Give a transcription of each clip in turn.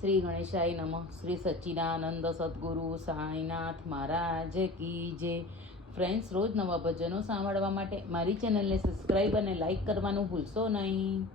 શ્રી ગણેશાય નમઃ. શ્રી સચ્ચિદાનંદ સદગુરુ સાંઈનાથ મહારાજ કી જે ફ્રેન્ડ્સ રોજ નવા ભજનો સાંભળવા માટે મારી ચેનલને સબસ્ક્રાઈબ અને લાઈક કરવાનું ભૂલશો નહીં.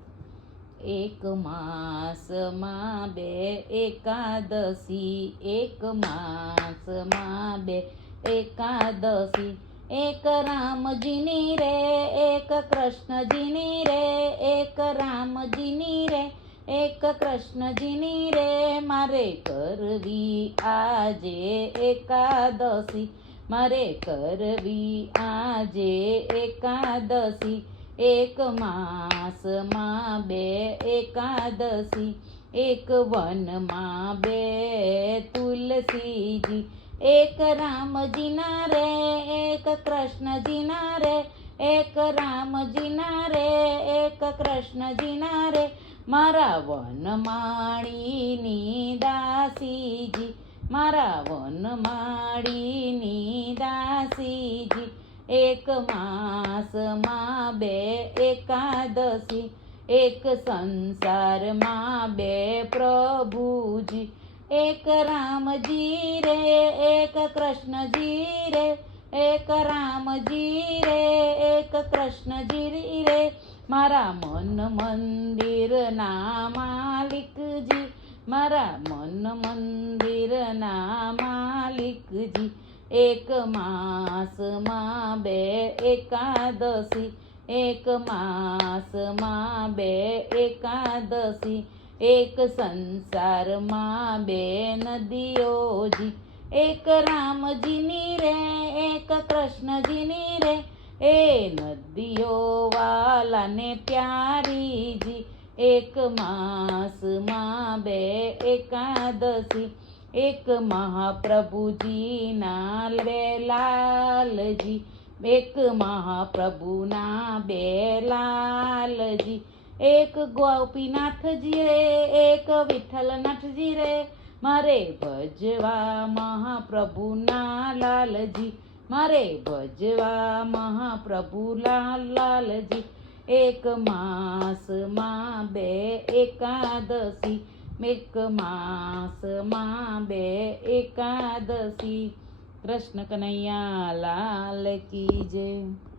એક માસમાં બે એકાદશી. એક માસમાં બે એકાદશી. એક રામજીની રે, એક કૃષ્ણજીની રે, એક રામજીની રે. એક કૃષ્ણજીની રે મારે કરવી આજે એકાદશી. મારે કરવી આજે એકાદશી. એક માસમાં બે એકાદશી. એક વનમાં બે તુલસીજી. એક રામજીના રે, એક કૃષ્ણજીના રે. એક રામજીના રે, એક કૃષ્ણજીના રે. મારા વનમાળીની દાસીજી મારા વનમાળીની દાસીજી, એક માસમાં બે એકાદશી, એક સંસારમાં બે પ્રભુજી, એક રામજી રે, એક કૃષ્ણજી રે, એક રામજી રે, એક કૃષ્ણજી રે મારા મન મંદિરના માલિકજી, મારા મન મંદિરના માલિકજી, એક માસમાં બે એકાદશી, એક માસમાં બે એકાદશી, એક સંસારમાં બે નદીઓજી, એક રામજીની રે, એક કૃષ્ણજીની રે એ નદીઓ વાલાને પ્યારીજી એક માસમાં બે એકાદશી. એક મહાપ્રભુજીના બે લાલજી. એક મહાપ્રભુના બે લાલજી. એક ગોપીનાથજી રે એક વિઠ્ઠલનાથજી રે મારે ભજવા મહાપ્રભુના લાલજી. મારે ભજવા મહાપ્રભુ લાલ લાલજી એક માસમાં બે એકાદશી, એક માસમાં બે એકાદશી. કૃષ્ણ કનૈયા લાલ કી જય.